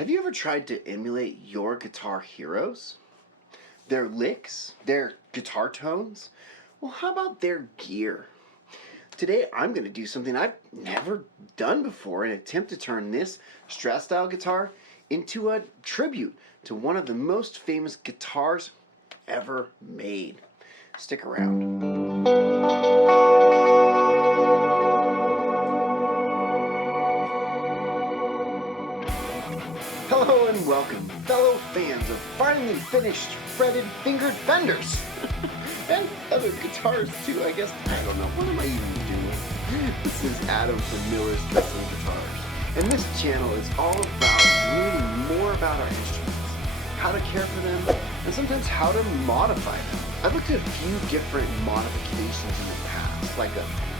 Have you ever tried to emulate your guitar heroes? Their licks? Their guitar tones? Well, how about their gear? Today I'm going to do something I've never done before and attempt to turn this Strat style guitar into a tribute to one of the most famous guitars ever made. Stick around. Hello and welcome, fellow fans of finely finished, fretted, fingered Fenders. And other guitars too, I guess. I don't know, what am I even doing? This is Adam from Miller's Custom Guitars. And this channel is all about learning more about our instruments, how to care for them, and sometimes how to modify them. I've looked at a few different modifications in the past, like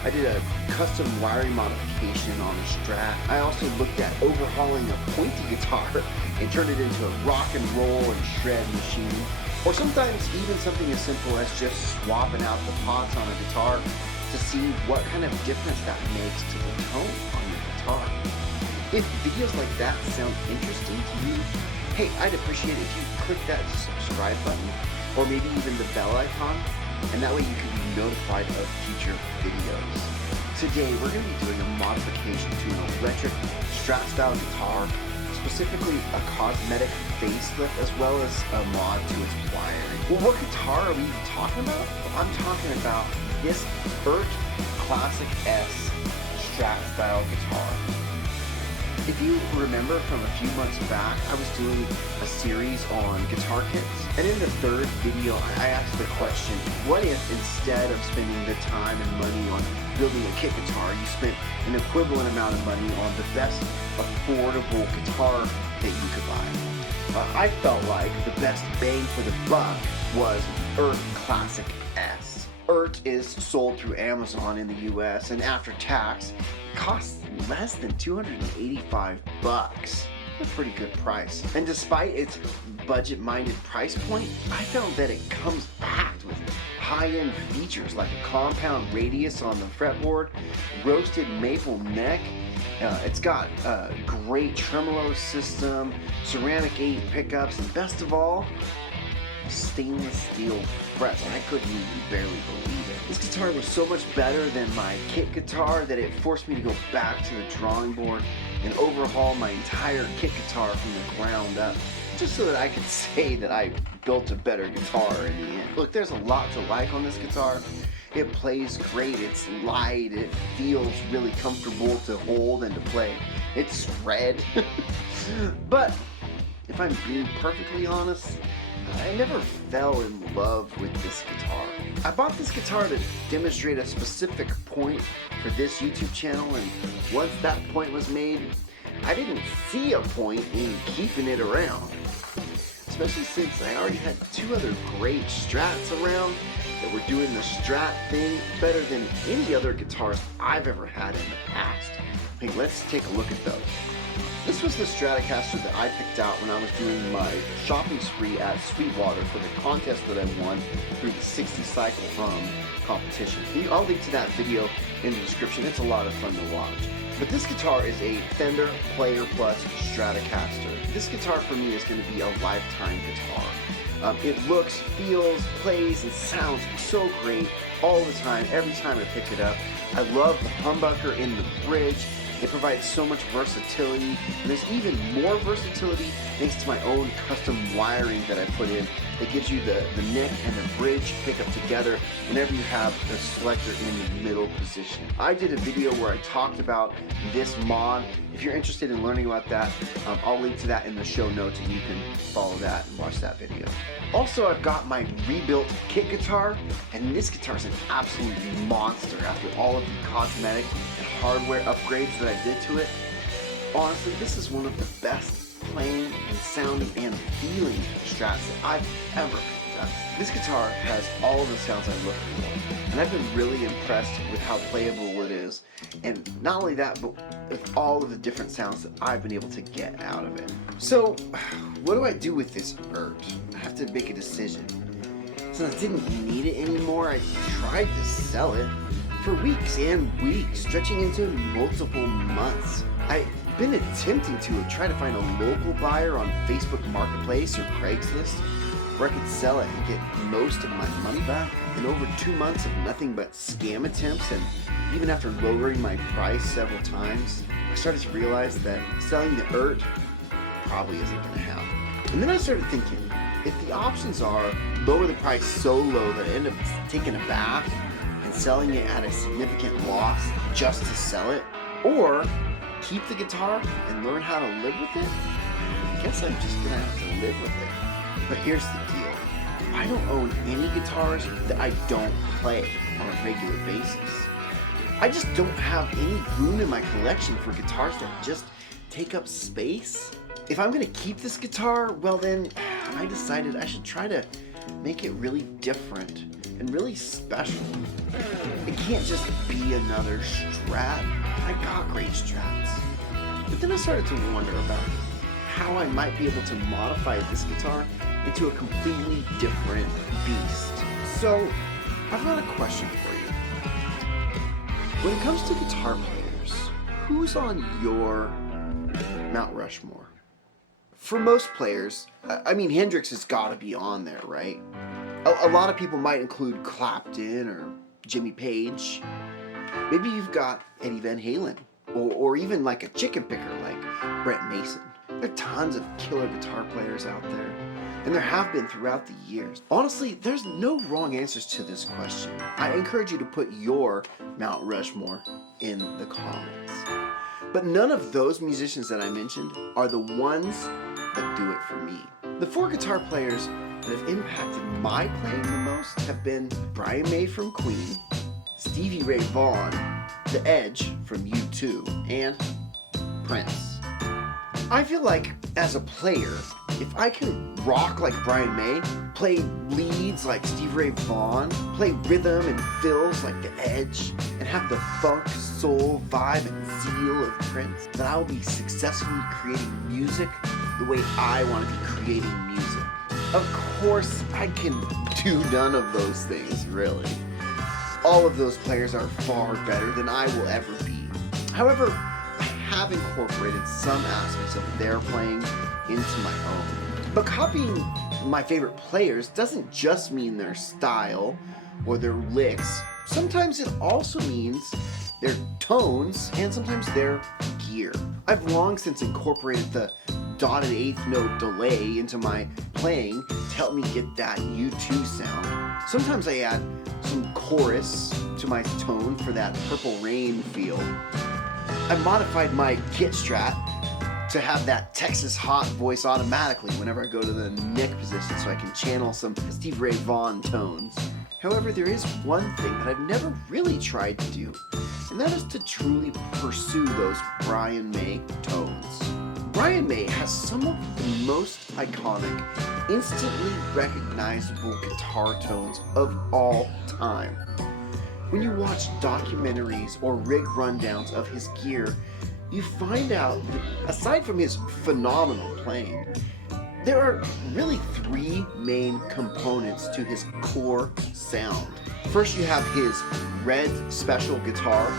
I did a custom wiring modification on a Strat. I also looked at overhauling a pointy guitar and turned it into a rock and roll and shred machine. Or sometimes even something as simple as just swapping out the pots on a guitar to see what kind of difference that makes to the tone on your guitar. If videos like that sound interesting to you, hey, I'd appreciate it if you click that subscribe button or maybe even the bell icon, and that way you can be notified of future videos. Today we're going to be doing a modification to an electric Strat style guitar, specifically a cosmetic facelift as well as a mod to its wiring. Well, what guitar are we even talking about? Well, I'm talking about this Eart Classic S Strat style guitar. If you remember from a few months back, I was doing a series on guitar kits, and in the third video I asked the question, what if instead of spending the time and money on building a kit guitar, you spent an equivalent amount of money on the best affordable guitar that you could buy? I felt like the best bang for the buck was Eart Classic S. Eart is sold through Amazon in the US, and after tax, it costs less than $285. A pretty good price. And despite its budget-minded price point, I found that it comes packed with high-end features like a compound radius on the fretboard, roasted maple neck. It's got a great tremolo system, ceramic 8 pickups, and best of all, stainless steel frets, and I couldn't even barely believe it. This guitar was so much better than my kit guitar that it forced me to go back to the drawing board and overhaul my entire kit guitar from the ground up, just so that I could say that I built a better guitar in the end. Look, there's a lot to like on this guitar. It plays great, it's light, it feels really comfortable to hold and to play. It's red. But if I'm being perfectly honest, I never fell in love with this guitar. I bought this guitar to demonstrate a specific point for this YouTube channel, and once that point was made, I didn't see a point in keeping it around. Especially since I already had two other great Strats around that were doing the Strat thing better than any other guitars I've ever had in the past. Hey, let's take a look at those. This was the Stratocaster that I picked out when I was doing my shopping spree at Sweetwater for the contest that I won through the 60 cycle competition. I'll link to that video in the description. It's a lot of fun to watch. But this guitar is a Fender Player Plus Stratocaster. This guitar for me is going to be a lifetime guitar. It looks, feels, plays, and sounds so great all the time, every time I pick it up. I love the humbucker in the bridge. It provides so much versatility, and there's even more versatility thanks to my own custom wiring that I put in that gives you the neck and the bridge pick up together whenever you have the selector in the middle position. I did a video where I talked about this mod. If you're interested in learning about that, I'll link to that in the show notes and you can follow that and watch that video. Also, I've got my rebuilt kit guitar, and this guitar is an absolute monster after all of the cosmetic and hardware upgrades that I did to it. Honestly, this is one of the best playing and sounding and feeling Strats that I've ever picked up. This guitar has all of the sounds I look for, and I've been really impressed with how playable it is, and not only that, but with all of the different sounds that I've been able to get out of it. So, what do I do with this Eart? I have to make a decision. Since I didn't need it anymore, I tried to sell it for weeks and weeks, stretching into multiple months. I been attempting to try to find a local buyer on Facebook Marketplace or Craigslist where I could sell it and get most of my money back. In over 2 months of nothing but scam attempts, and even after lowering my price several times, I started to realize that selling the Eart probably isn't going to happen. And then I started thinking, if the options are lower the price so low that I end up taking a bath and selling it at a significant loss just to sell it, or keep the guitar and learn how to live with it, I guess I'm just going to have to live with it. But here's the deal. I don't own any guitars that I don't play on a regular basis. I just don't have any room in my collection for guitars that just take up space. If I'm going to keep this guitar, well then, I decided I should try to make it really different and really special. It can't just be another Strat. I got great Strats. But then I started to wonder about how I might be able to modify this guitar into a completely different beast. So, I've got a question for you. When it comes to guitar players, who's on your Mount Rushmore? For most players, I mean, Hendrix has got to be on there, right? A lot of people might include Clapton or Jimmy Page. Maybe you've got Eddie Van Halen, or even like a chicken picker like Brent Mason. There are tons of killer guitar players out there, and there have been throughout the years. Honestly, there's no wrong answers to this question. I encourage you to put your Mount Rushmore in the comments. But none of those musicians that I mentioned are the ones that do it for me. The 4 guitar players that have impacted my playing the most have been Brian May from Queen, Stevie Ray Vaughan, The Edge from U2, and Prince. I feel like, as a player, if I can rock like Brian May, play leads like Stevie Ray Vaughan, play rhythm and fills like The Edge, and have the funk, soul, vibe, and zeal of Prince, then I will be successfully creating music the way I want to be creating music. Of course, I can do none of those things, really. All of those players are far better than I will ever be. However, I have incorporated some aspects of their playing into my own. But copying my favorite players doesn't just mean their style or their licks. Sometimes it also means their tones and sometimes their gear. I've long since incorporated the dotted eighth note delay into my playing to help me get that U2 sound. Sometimes I add some chorus to my tone for that Purple Rain feel. I modified my Kit Strat to have that Texas Hot voice automatically whenever I go to the neck position so I can channel some Stevie Ray Vaughan tones. However, there is one thing that I've never really tried to do, and that is to truly pursue those Brian May tones. Brian May has some of the most iconic, instantly recognizable guitar tones of all time. When you watch documentaries or rig rundowns of his gear, you find out that aside from his phenomenal playing, there are really 3 main components to his core sound. First, you have his red special guitar.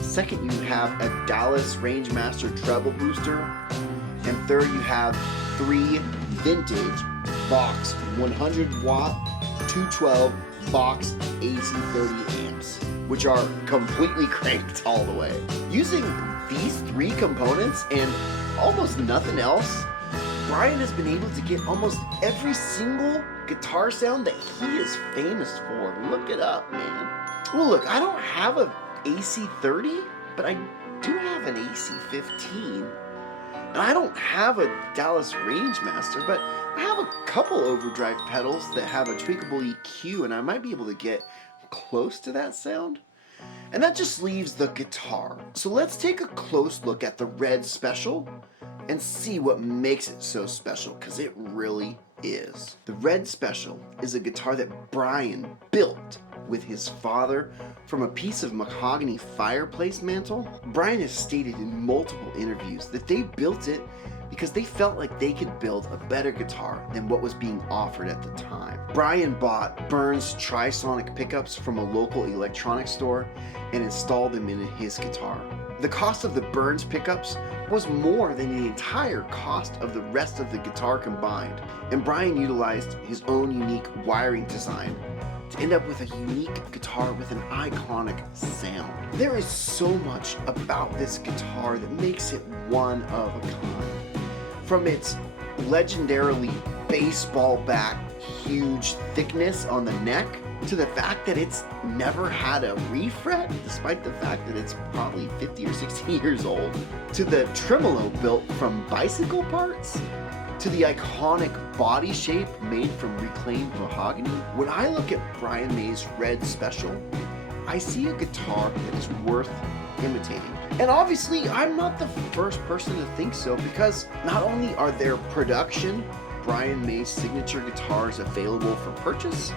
Second, you have a Dallas Rangemaster treble booster. And third, you have 3 vintage Vox 100 watt 212 Vox AC30 amps, which are completely cranked all the way. Using these 3 components and almost nothing else, Brian has been able to get almost every single guitar sound that he is famous for. Look it up, man. Well, look, I don't have a AC30, but I do have an AC15. And I don't have a Dallas Rangemaster, but I have a couple overdrive pedals that have a tweakable EQ, and I might be able to get close to that sound. And that just leaves the guitar. So let's take a close look at the Red Special and see what makes it so special, because it really is. The Red Special is a guitar that Brian built with his father from a piece of mahogany fireplace mantle. Brian has stated in multiple interviews that they built it because they felt like they could build a better guitar than what was being offered at the time. Brian bought Burns Trisonic pickups from a local electronics store and installed them in his guitar. The cost of the Burns pickups was more than the entire cost of the rest of the guitar combined, and Brian utilized his own unique wiring design to end up with a unique guitar with an iconic sound. There is so much about this guitar that makes it one of a kind. From its legendarily baseball back huge thickness on the neck, to the fact that it's never had a refret, despite the fact that it's probably 50 or 60 years old, to the tremolo built from bicycle parts, to the iconic body shape made from reclaimed mahogany. When I look at Brian May's Red Special, I see a guitar that is worth imitating. And obviously, I'm not the first person to think so, because not only are there production Brian May's signature guitars available for purchase,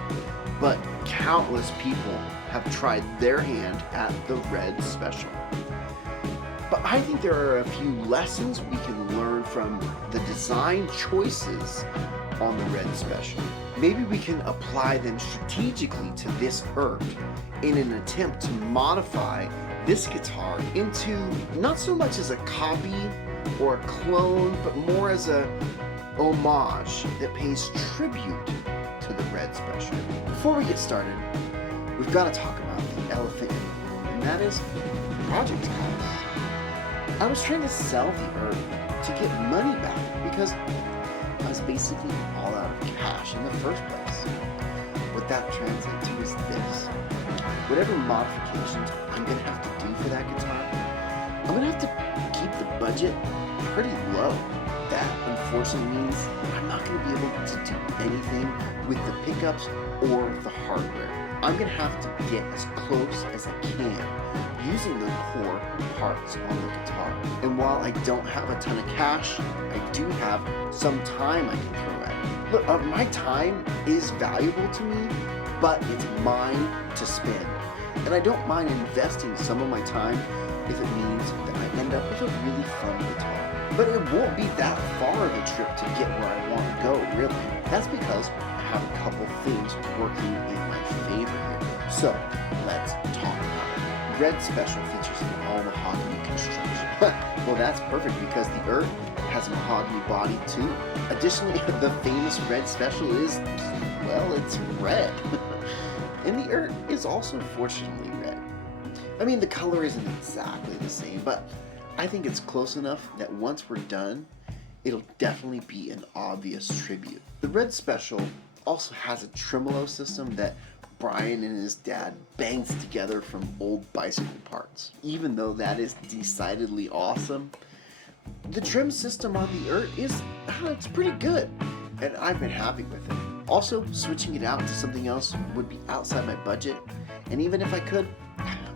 but countless people have tried their hand at the Red Special. But I think there are a few lessons we can learn from the design choices on the Red Special. Maybe we can apply them strategically to this Eart in an attempt to modify this guitar into not so much as a copy or a clone, but more as a homage that pays tribute to the Red Special. Before we get started, we've got to talk about the elephant in the room, and that is project costs. I was trying to sell the Eart to get money back because I was basically all out of cash in the first place. What that translates to is this. Whatever modifications I'm going to have to do for that guitar, I'm going to have to keep the budget pretty low. That unfortunately means I'm not going to be able to do anything with the pickups or the hardware. I'm going to have to get as close as I can using the core parts on the guitar. And while I don't have a ton of cash, I do have some time I can throw at it. Look, my time is valuable to me, but it's mine to spend. And I don't mind investing some of my time if it means that I end up with a really fun guitar. But it won't be that far of a trip to get where I want to go, really. That's because I have a couple things working in my favor here. So, let's talk about it. Red Special features an all-mahogany construction. Well, that's perfect because the Eart has a mahogany body too. Additionally, the famous Red Special is, well, it's red. And the Eart is also fortunately red. I mean, the color isn't exactly the same, but I think it's close enough that once we're done, it'll definitely be an obvious tribute. The Red Special also has a tremolo system that Brian and his dad bangs together from old bicycle parts. Even though that is decidedly awesome, the trim system on the Eart it's pretty good, and I've been happy with it. Also, switching it out to something else would be outside my budget, and even if I could,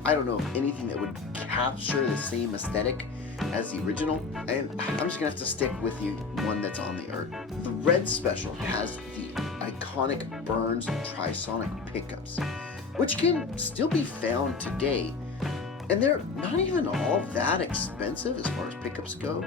I don't know of anything that would capture the same aesthetic as the original, and I'm just gonna have to stick with the one that's on the Eart. The Red Special has the iconic Burns Trisonic pickups, which can still be found today, and they're not even all that expensive as far as pickups go.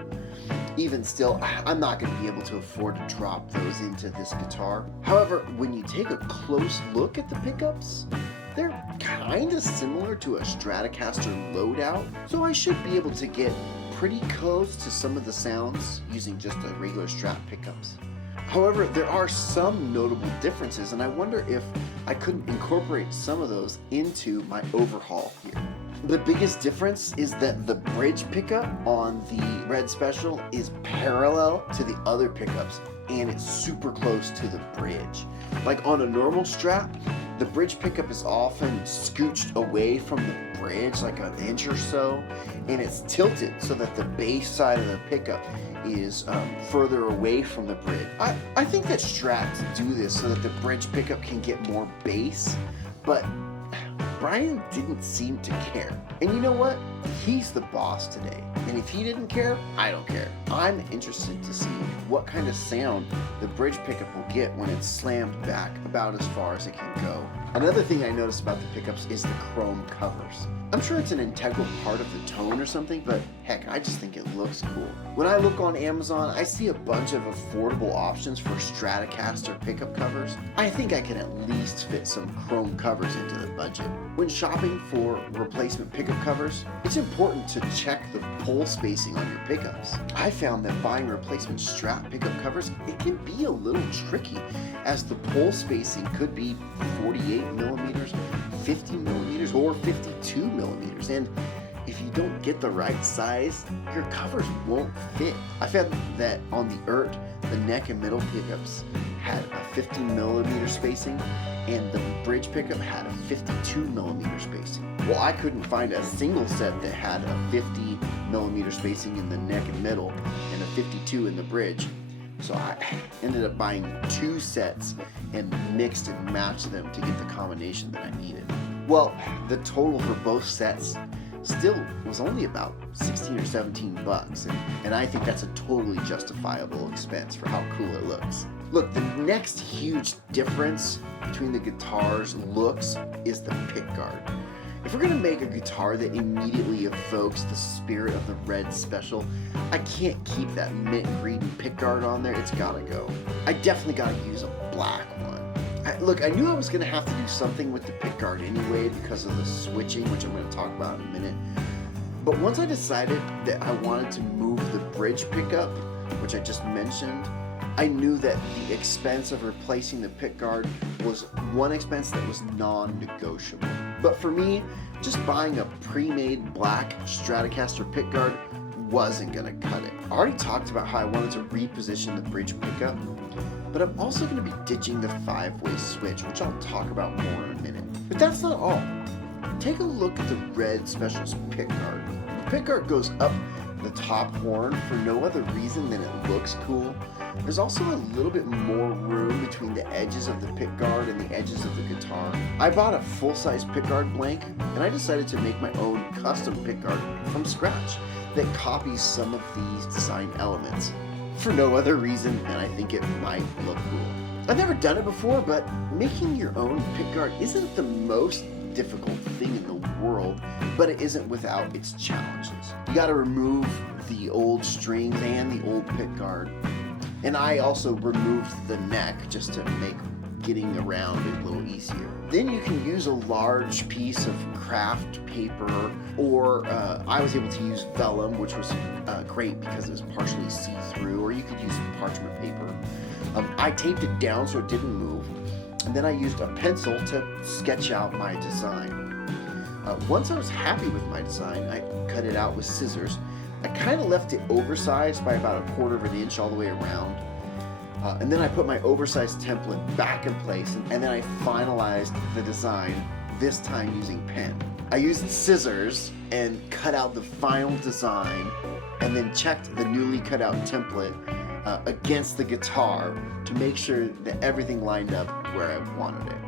Even still, I'm not going to be able to afford to drop those into this guitar. However, when you take a close look at the pickups, they're kind of similar to a Stratocaster loadout, so I should be able to get pretty close to some of the sounds using just the regular Strat pickups. However, there are some notable differences, and I wonder if I couldn't incorporate some of those into my overhaul here. The biggest difference is that the bridge pickup on the Red Special is parallel to the other pickups, and it's super close to the bridge. Like on a normal Strat, the bridge pickup is often scooched away from the bridge like an inch or so, and it's tilted so that the bass side of the pickup is further away from the bridge. I think that Strats do this so that the bridge pickup can get more bass, but Brian didn't seem to care. And you know what? He's the boss today. And if he didn't care, I don't care. I'm interested to see what kind of sound the bridge pickup will get when it's slammed back about as far as it can go. Another thing I noticed about the pickups is the chrome covers. I'm sure it's an integral part of the tone or something, but heck, I just think it looks cool. When I look on Amazon, I see a bunch of affordable options for Stratocaster pickup covers. I think I can at least fit some chrome covers into the budget. When shopping for replacement pickup covers, it's important to check the pull pole spacing on your pickups. I found that buying replacement Strat pickup covers, it can be a little tricky, as the pole spacing could be 48 millimeters, 50 millimeters, or 52 millimeters, and if you don't get the right size, your covers won't fit. I found that on the Eart, the neck and middle pickups had a 50 millimeter spacing, and the bridge pickup had a 52 millimeter spacing. Well, I couldn't find a single set that had a 50 millimeter spacing in the neck and middle and a 52 in the bridge. So I ended up buying 2 sets and mixed and matched them to get the combination that I needed. Well, the total for both sets still was only about 16 or 17 bucks, and I think that's a totally justifiable expense for how cool it looks. Look, the next huge difference between the guitar's looks is the pickguard. If we're gonna make a guitar that immediately evokes the spirit of the Red Special, I can't keep that mint green pickguard on there, it's gotta go. I definitely gotta use a black one. Look, I knew I was gonna have to do something with the pickguard anyway because of the switching, which I'm gonna talk about in a minute. But once I decided that I wanted to move the bridge pickup, which I just mentioned, I knew that the expense of replacing the pickguard was one expense that was non-negotiable. But for me, just buying a pre-made black Stratocaster pickguard wasn't gonna cut it. I already talked about how I wanted to reposition the bridge pickup, but I'm also going to be ditching the 5-way switch, which I'll talk about more in a minute. But that's not all. Take a look at the Red Special's pickguard. The pickguard goes up the top horn for no other reason than it looks cool. There's also a little bit more room between the edges of the pickguard and the edges of the guitar. I bought a full-size pickguard blank, and I decided to make my own custom pickguard from scratch that copies some of these design elements, for no other reason than I think it might look cool. I've never done it before, but making your own pickguard isn't the most difficult thing in the world, but it isn't without its challenges. You gotta remove the old strings and the old pickguard, and I also removed the neck just to make getting around a little easier. Then you can use a large piece of craft paper, or I was able to use vellum, which was great because it was partially see-through, or you could use parchment paper. I taped it down so it didn't move, and then I used a pencil to sketch out my design. Once I was happy with my design, I cut it out with scissors. I kind of left it oversized by about 1/4 inch all the way around. And then I put my oversized template back in place, and then I finalized the design, this time using pen. I used scissors and cut out the final design, and then checked the newly cut out template against the guitar to make sure that everything lined up where I wanted it.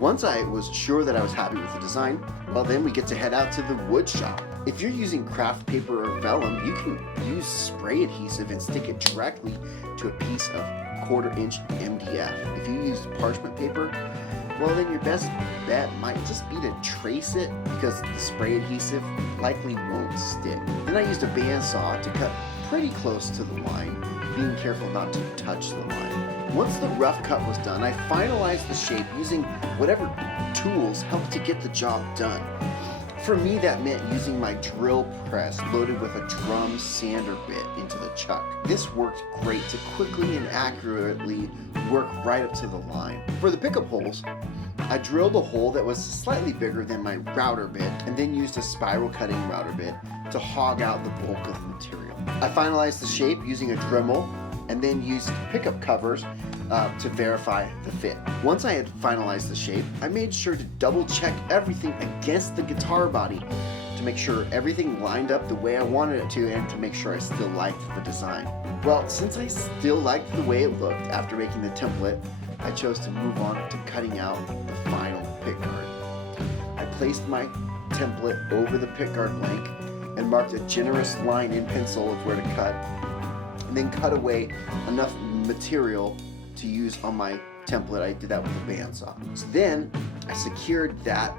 Once I was sure that I was happy with the design, well, then we get to head out to the wood shop. If you're using craft paper or vellum, you can use spray adhesive and stick it directly to a piece of 1/4 inch MDF. If you use parchment paper, well, then your best bet might just be to trace it, because the spray adhesive likely won't stick. Then I used a bandsaw to cut pretty close to the line, being careful not to touch the line. Once the rough cut was done, I finalized the shape using whatever tools helped to get the job done. For me, that meant using my drill press loaded with a drum sander bit into the chuck. This worked great to quickly and accurately work right up to the line. For the pickup holes, I drilled a hole that was slightly bigger than my router bit, and then used a spiral cutting router bit to hog out the bulk of the material. I finalized the shape using a Dremel, and then used pickup covers to verify the fit. Once I had finalized the shape, I made sure to double check everything against the guitar body to make sure everything lined up the way I wanted it to, and to make sure I still liked the design. Well, since I still liked the way it looked after making the template, I chose to move on to cutting out the final pickguard. I placed my template over the pickguard blank and marked a generous line in pencil of where to cut, and then cut away enough material to use on my template. I did that with a bandsaw. So then I secured that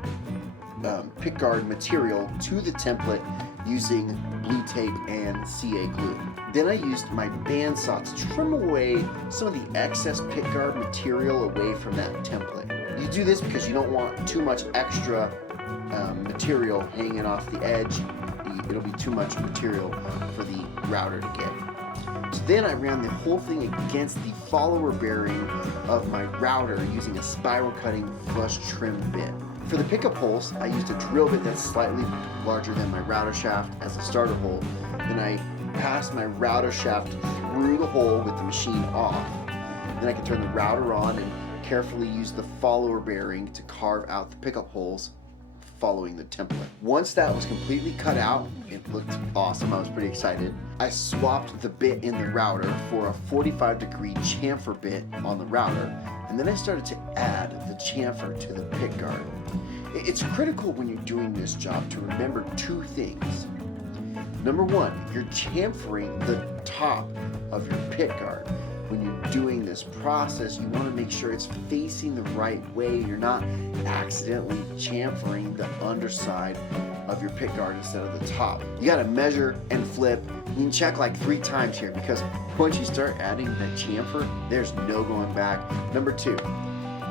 pickguard material to the template using blue tape and CA glue. Then I used my bandsaw to trim away some of the excess pickguard material away from that template. You do this because you don't want too much extra material hanging off the edge. it'll be too much material for the router to get. So then I ran the whole thing against the follower bearing of my router using a spiral cutting flush trim bit. For the pickup holes, I used a drill bit that's slightly larger than my router shaft as a starter hole. Then I passed my router shaft through the hole with the machine off. Then I can turn the router on and carefully use the follower bearing to carve out the pickup holes following the template. Once that was completely cut out, it looked awesome. I was pretty excited. I swapped the bit in the router for a 45-degree chamfer bit on the router, and then I started to add the chamfer to the pickguard. It's critical when you're doing this job to remember two things. Number one, you're chamfering the top of your pickguard. When you're doing this process, you want to make sure it's facing the right way. You're not accidentally chamfering the underside of your pickguard instead of the top. You got to measure and flip. You can check like 3 times here, because once you start adding the chamfer, there's no going back. Number two,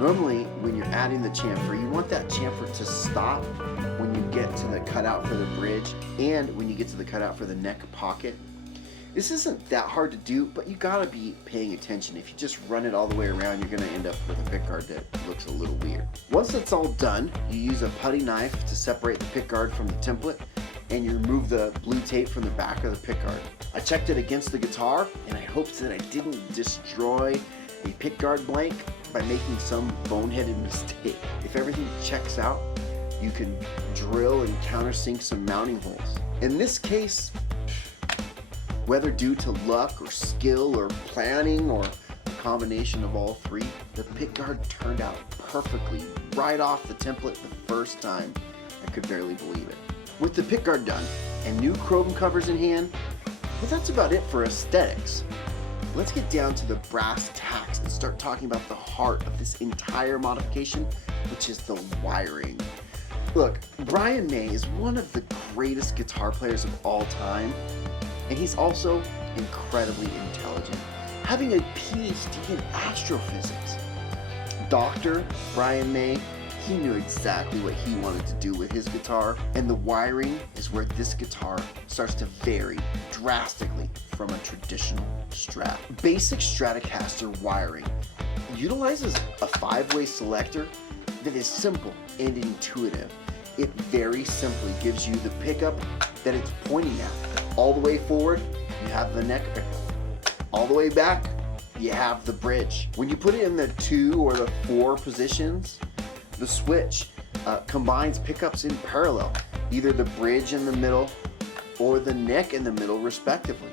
normally when you're adding the chamfer, you want that chamfer to stop when you get to the cutout for the bridge and when you get to the cutout for the neck pocket. This isn't that hard to do, but you gotta be paying attention. If you just run it all the way around, you're gonna end up with a pickguard that looks a little weird. Once that's all done, you use a putty knife to separate the pickguard from the template, and you remove the blue tape from the back of the pickguard. I checked it against the guitar, and I hoped that I didn't destroy a pickguard blank by making some boneheaded mistake. If everything checks out, you can drill and countersink some mounting holes. In this case, whether due to luck or skill or planning or a combination of all three, the pickguard turned out perfectly right off the template the first time. I could barely believe it. With the pickguard done and new chrome covers in hand, well, that's about it for aesthetics. Let's get down to the brass tacks and start talking about the heart of this entire modification, which is the wiring. Look, Brian May is one of the greatest guitar players of all time, and he's also incredibly intelligent, having a PhD in astrophysics. Dr. Brian May, he knew exactly what he wanted to do with his guitar, and the wiring is where this guitar starts to vary drastically from a traditional Strat. Basic Stratocaster wiring utilizes a 5-way selector that is simple and intuitive. It very simply gives you the pickup that it's pointing at. All the way forward, you have the neck pickup. All the way back, you have the bridge. When you put it in the 2 or the 4 positions, the switch combines pickups in parallel, either the bridge in the middle or the neck in the middle respectively.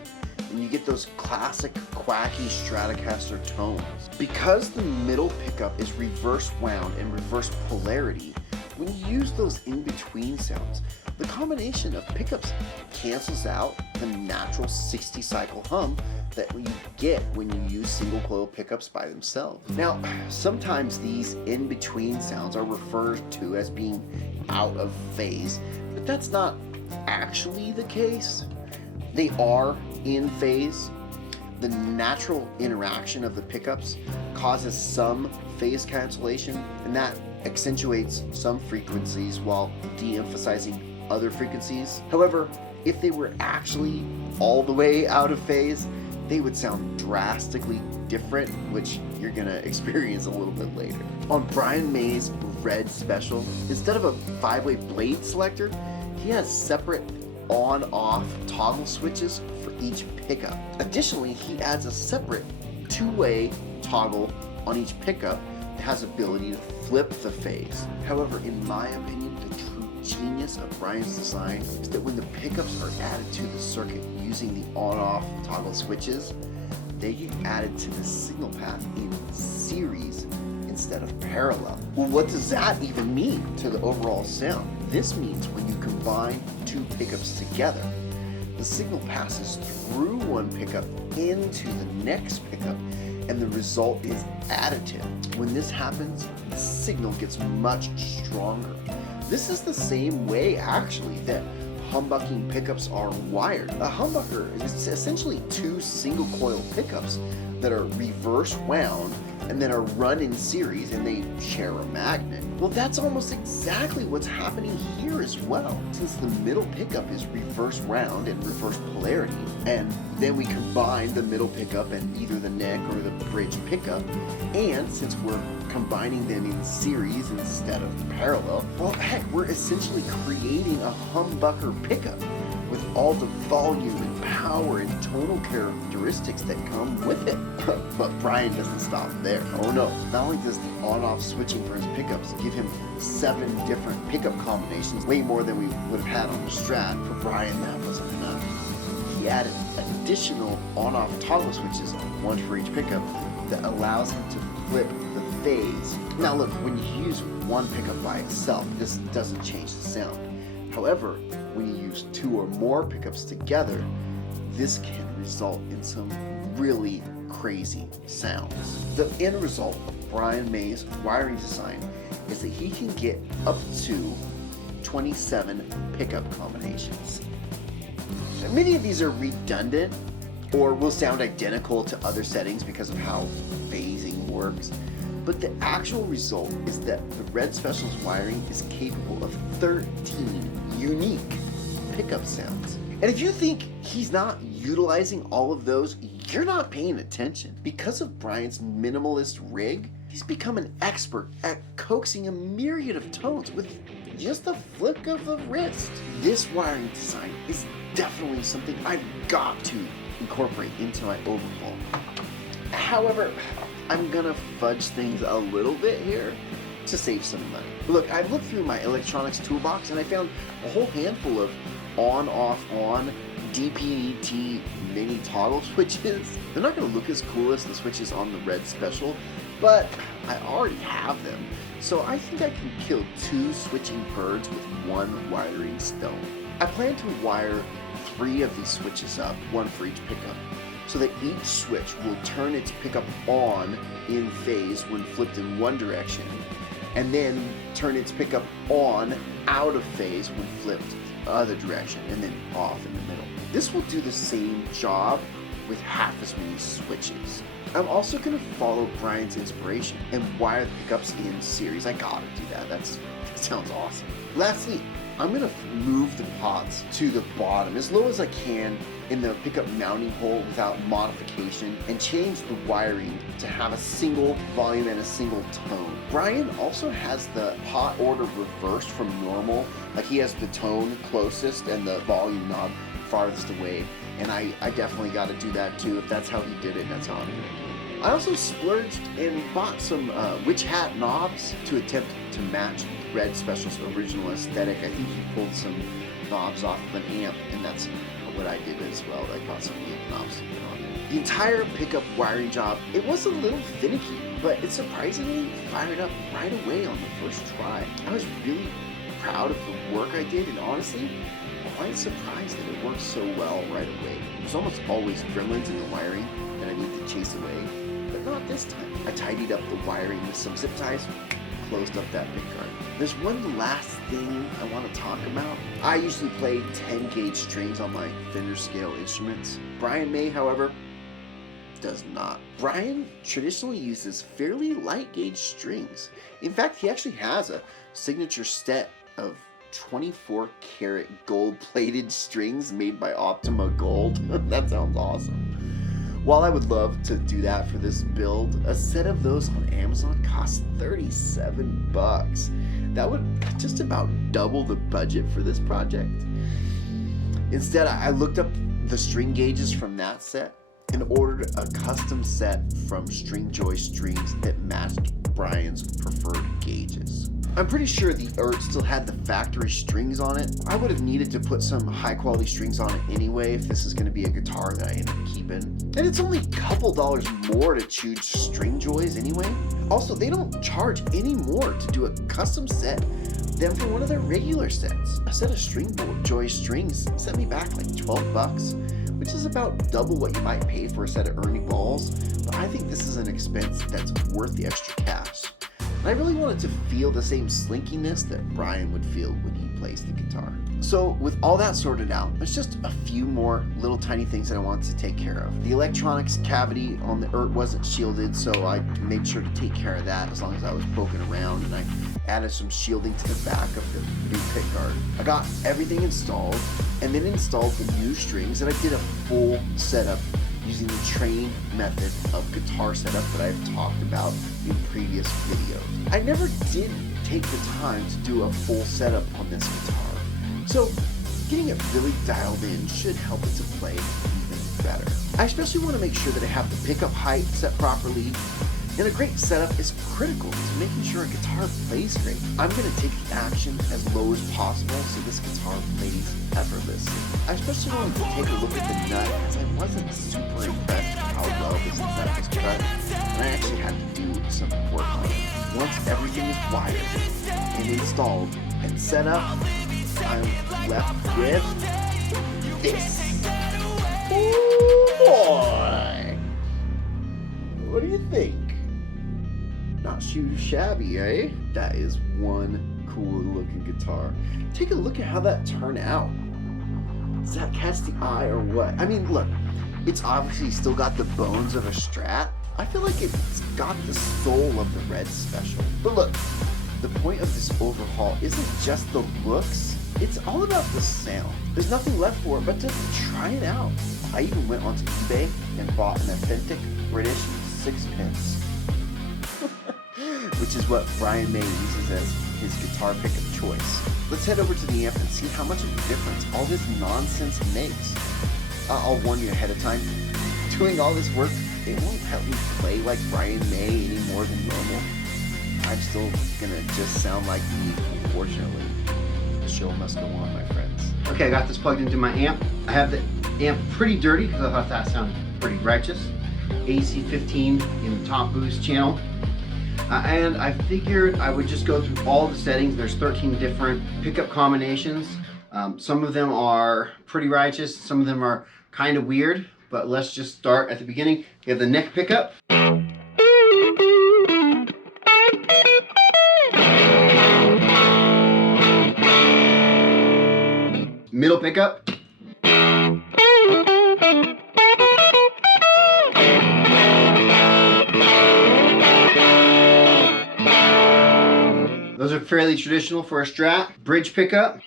And you get those classic quacky Stratocaster tones. Because the middle pickup is reverse wound and reverse polarity, when you use those in-between sounds, the combination of pickups cancels out the natural 60 cycle hum that you get when you use single coil pickups by themselves. Now, sometimes these in-between sounds are referred to as being out of phase, but that's not actually the case. They are in phase. The natural interaction of the pickups causes some phase cancellation, and that accentuates some frequencies while de-emphasizing other frequencies. However, if they were actually all the way out of phase, they would sound drastically different, which you're gonna experience a little bit later. On Brian May's Red Special, instead of a 5-way blade selector, he has separate on-off toggle switches for each pickup. Additionally, he adds a separate 2-way toggle on each pickup that has ability to flip the phase. However, in my opinion, the true genius of Brian's design is that when the pickups are added to the circuit using the on-off toggle switches, they get added to the signal path in series instead of parallel. Well, what does that even mean to the overall sound? This means when you combine 2 pickups together, the signal passes through one pickup into the next pickup, and the result is additive. When this happens, the signal gets much stronger. This is the same way, actually, that humbucking pickups are wired. A humbucker is essentially two single coil pickups that are reverse wound and then are run in series, and they share a magnet. Well, that's almost exactly what's happening here as well. Since the middle pickup is reverse wound and reverse polarity, and then we combine the middle pickup and either the neck or the bridge pickup, and since we're combining them in series instead of parallel, well, heck, we're essentially creating a humbucker pickup with all the volume and power and tonal characteristics that come with it. But Brian doesn't stop there. Oh no, not only does the on-off switching for his pickups give him 7 different pickup combinations, way more than we would have had on the Strat. For Brian, that wasn't enough. He added additional on-off toggle switches, one for each pickup, that allows him to flip the phase. Now look, when you use one pickup by itself, this doesn't change the sound. However, when you use 2 or more pickups together, this can result in some really crazy sounds. The end result of Brian May's wiring design is that he can get up to 27 pickup combinations. Many of these are redundant or will sound identical to other settings because of how phasing works. But the actual result is that the Red Special's wiring is capable of 13 unique pickup sounds. And if you think he's not utilizing all of those, you're not paying attention. Because of Brian's minimalist rig, he's become an expert at coaxing a myriad of tones with just a flick of the wrist. This wiring design is definitely something I've got to incorporate into my overhaul. However, I'm gonna fudge things a little bit here to save some money. Look, I looked through my electronics toolbox and I found a whole handful of on-off-on DPT mini toggle switches. They're not gonna look as cool as the switches on the Red Special, but I already have them. So I think I can kill 2 switching birds with 1 wiring stone. I plan to wire 3 of these switches up, 1 for each pickup, so that each switch will turn its pickup on in phase when flipped in one direction, and then turn its pickup on out of phase when flipped the other direction, and then off in the middle. This will do the same job with half as many switches. I'm also going to follow Brian's inspiration and wire the pickups in series. I gotta do that. That sounds awesome. Lastly, I'm going to move the pots to the bottom as low as I can in the pickup mounting hole without modification, and change the wiring to have a single volume and a single tone. Brian also has the pot order reversed from normal. Like, he has the tone closest and the volume knob farthest away, and I definitely got to do that too. If that's how he did it, that's how I'm going to do it. I also splurged and bought some witch hat knobs to attempt to match Red Special's original aesthetic. I think he pulled some knobs off of an amp, and that's what I did as well. I bought some amp knobs to put on there. The entire pickup wiring job, it was a little finicky, but it surprisingly fired up right away on the first try. I was really proud of the work I did, and honestly, quite surprised that it worked so well right away. There's almost always gremlins in the wiring that I need to chase away, but not this time. I tidied up the wiring with some zip ties, closed up that pickguard. There's one last thing I want to talk about. I usually play 10 gauge strings on my Fender scale instruments. Brian May, however, does not. Brian traditionally uses fairly light gauge strings. In fact, he actually has a signature set of 24 karat gold plated strings made by Optima Gold. That sounds awesome. While I would love to do that for this build, a set of those on Amazon costs $37. That would just about double the budget for this project. Instead, I looked up the string gauges from that set and ordered a custom set from Stringjoy Strings that matched Brian's preferred gauges. I'm pretty sure the Eart still had the factory strings on it. I would have needed to put some high quality strings on it anyway if this is going to be a guitar that I end up keeping. And it's only a couple dollars more to choose Stringjoys anyway. Also, they don't charge any more to do a custom set than for one of their regular sets. A set of Stringjoy strings set me back like $12, which is about double what you might pay for a set of Ernie balls. But I think this is an expense that's worth the extra cash. And I really wanted to feel the same slinkiness that Brian would feel when he plays the guitar. So with all that sorted out, there's just a few more little tiny things that I wanted to take care of. The electronics cavity on the Eart wasn't shielded, so I made sure to take care of that as long as I was poking around, and I added some shielding to the back of the new pickguard. I got everything installed and then installed the new strings, and I did a full setup using the train method of guitar setup that I've talked about in previous videos. I never did take the time to do a full setup on this guitar, so getting it really dialed in should help it to play even better. I especially want to make sure that I have the pickup height set properly, and a great setup is critical to making sure a guitar plays great. I'm going to take the action as low as possible so this guitar plays effortlessly. I especially wanted to take a look at the nut, as I wasn't super impressed with how well this nut was cut, and I actually had to do some work on it. Once everything is wired and installed and set up, I'm left with this. Oh boy! What do you think? Not too shabby, eh? That is one cool looking guitar. Take a look at how that turned out. Does that catch the eye or what? I mean, look, it's obviously still got the bones of a Strat. I feel like it's got the soul of the Red Special. But look, the point of this overhaul isn't just the looks, it's all about the sound. There's nothing left for it but to try it out. I even went onto eBay and bought an authentic British sixpence, which is what Brian May uses as his guitar pick of choice. Let's head over to the amp and see how much of a difference all this nonsense makes. I'll warn you ahead of time, doing all this work, it won't help me play like Brian May any more than normal. I'm still gonna just sound like me, unfortunately. The show must go on, my friends. Okay, I got this plugged into my amp. I have the amp pretty dirty because I thought that sounded pretty righteous. AC 15 in the top boost channel. And I figured I would just go through all the settings. There's 13 different pickup combinations. Some of them are pretty righteous, some of them are kind of weird, but let's just start at the beginning. You have the neck pickup. Middle pickup. Those are fairly traditional for a Strat. Bridge pickup.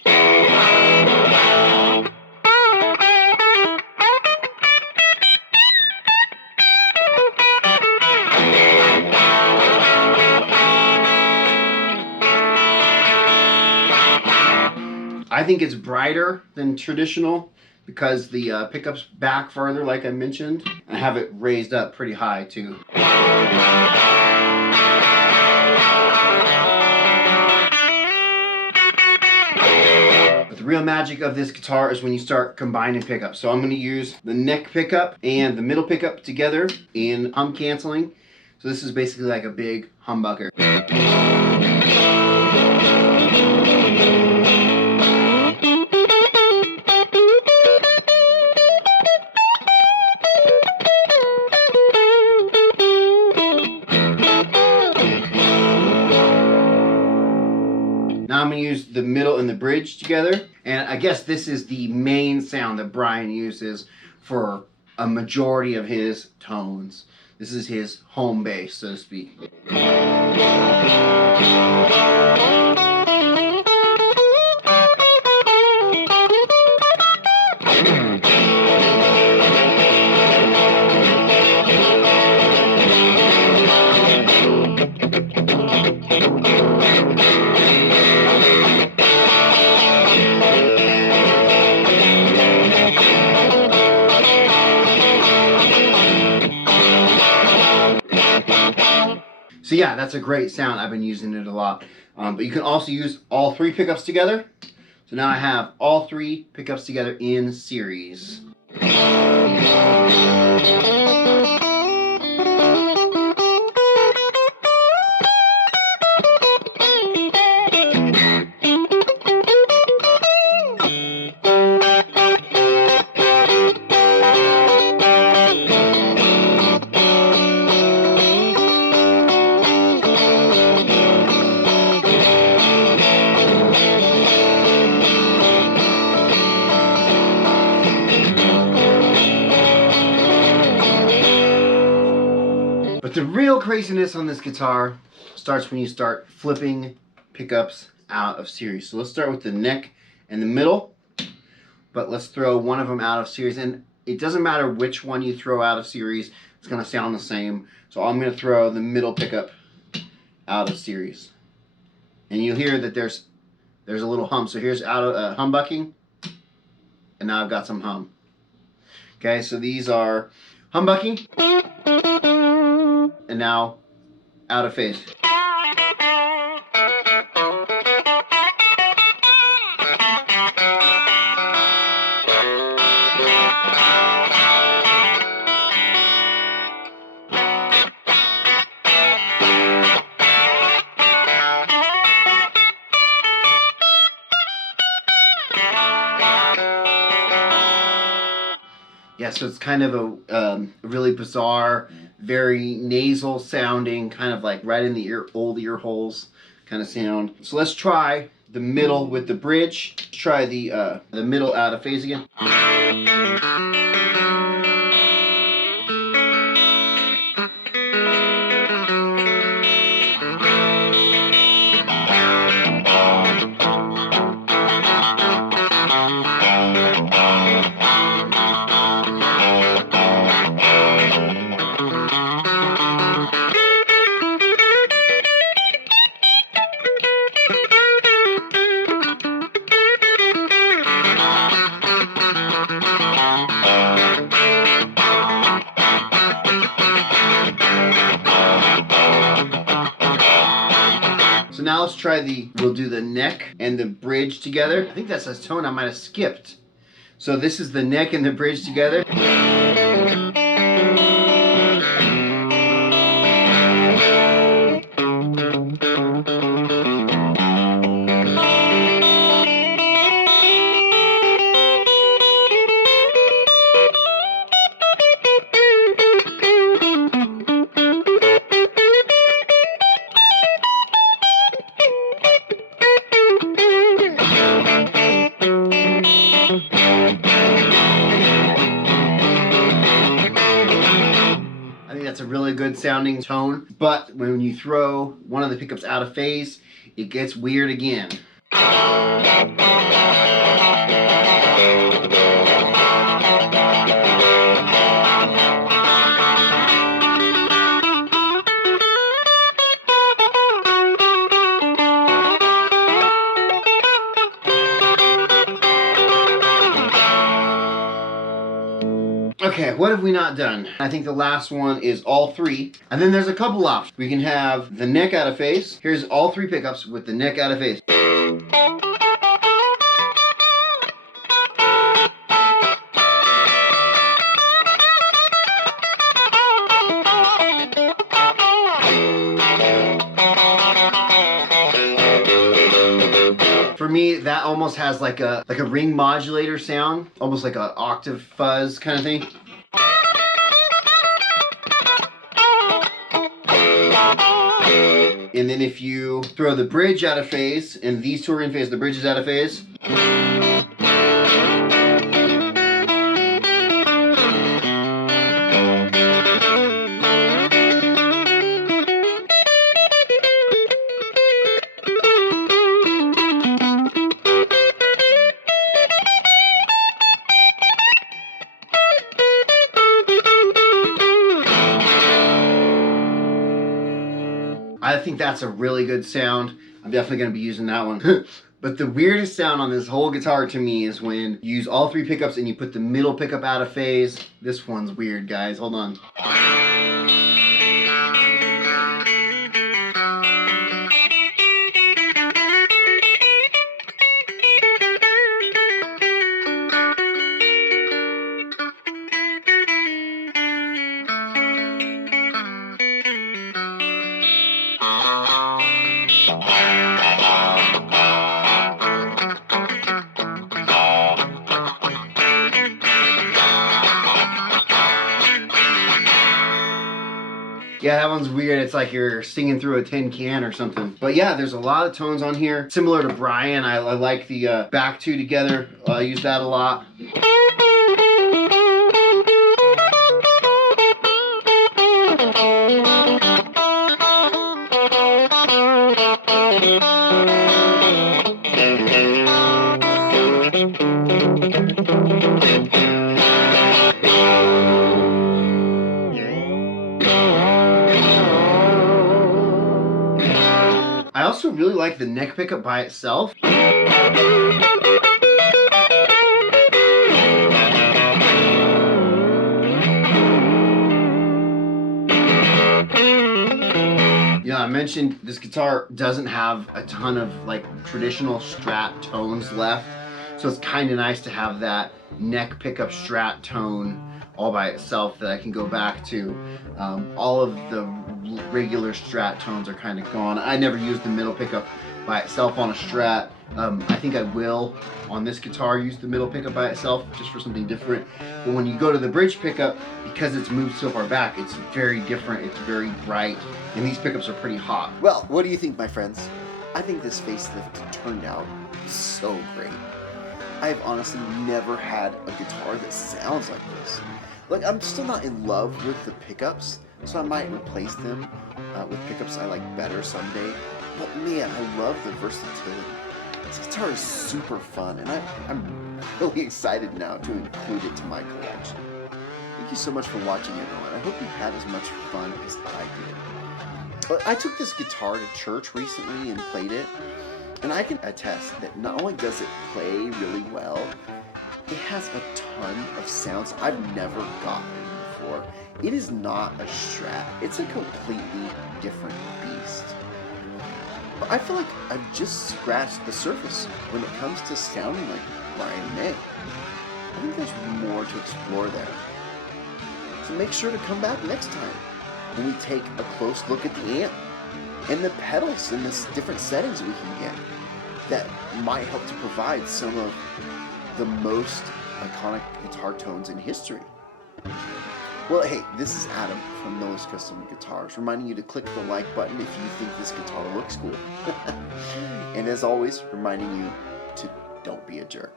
I think it's brighter than traditional because the pickup's back farther, like I mentioned. I have it raised up pretty high too. But the real magic of this guitar is when you start combining pickups. So I'm going to use the neck pickup and the middle pickup together in hum canceling. So this is basically like a big humbucker. Now I'm going to use the middle and the bridge together, and I guess this is the main sound that Brian uses for a majority of his tones. This is his home base, so to speak. So yeah, that's a great sound. I've been using it a lot. But you can also use all three pickups together. So now I have all three pickups together in series. But the real craziness on this guitar starts when you start flipping pickups out of series. So let's start with the neck and the middle, but let's throw one of them out of series. And it doesn't matter which one you throw out of series, it's gonna sound the same. So I'm gonna throw the middle pickup out of series. And you'll hear that there's a little hum. So here's out of humbucking, and now I've got some hum. Okay, so these are humbucking, and now out of phase. Yeah, so it's kind of a really bizarre, very nasal sounding, kind of like right in the old ear holes kind of sound. So let's try the middle with the bridge. Let's try the middle out of phase again. So now let's try we'll do the neck and the bridge together. I think that's a tone I might have skipped. So this is the neck and the bridge together. That's a really good sounding tone, but when you throw one of the pickups out of phase, it gets weird again. Okay, what have we not done? I think the last one is all three. And then there's a couple options. We can have the neck out of phase. Here's all three pickups with the neck out of phase. For me, that almost has like a ring modulator sound, almost like an octave fuzz kind of thing. And then if you throw the bridge out of phase, and these two are in phase, the bridge is out of phase. I think that's a really good sound. I'm definitely going to be using that one. But the weirdest sound on this whole guitar to me is when you use all three pickups and you put the middle pickup out of phase. This one's weird, guys. Hold on. Yeah, that one's weird. It's like you're singing through a tin can or something. But yeah, there's a lot of tones on here. Similar to Brian, I like the back two together. I use that a lot. also really like the neck pickup by itself. Yeah, I mentioned this guitar doesn't have a ton of like traditional Strat tones left, so it's kind of nice to have that neck pickup Strat tone all by itself that I can go back to. All of the regular Strat tones are kind of gone. I never used the middle pickup by itself on a Strat. I think I will on this guitar use the middle pickup by itself just for something different. But when you go to the bridge pickup, because it's moved so far back, it's very different, it's very bright, and these pickups are pretty hot. Well, what do you think, my friends? I think this facelift turned out so great. I've honestly never had a guitar that sounds like this. Like, I'm still not in love with the pickups, so I might replace them with pickups I like better someday. But man, I love the versatility. This guitar is super fun, and I'm really excited now to include it to my collection. Thank you so much for watching, everyone. I hope you had as much fun as I did. But I took this guitar to church recently and played it, and I can attest that not only does it play really well, it has a ton of sounds I've never gotten before. It is not a Strat. It's a completely different beast. But I feel like I've just scratched the surface when it comes to sounding like Brian May. I think there's more to explore there. So make sure to come back next time when we take a close look at the amp and the pedals and the different settings we can get that might help to provide some of the most iconic guitar tones in history. Well, hey, this is Adam from Miller's Custom Guitars, reminding you to click the like button if you think this guitar looks cool. And as always, reminding you to don't be a jerk.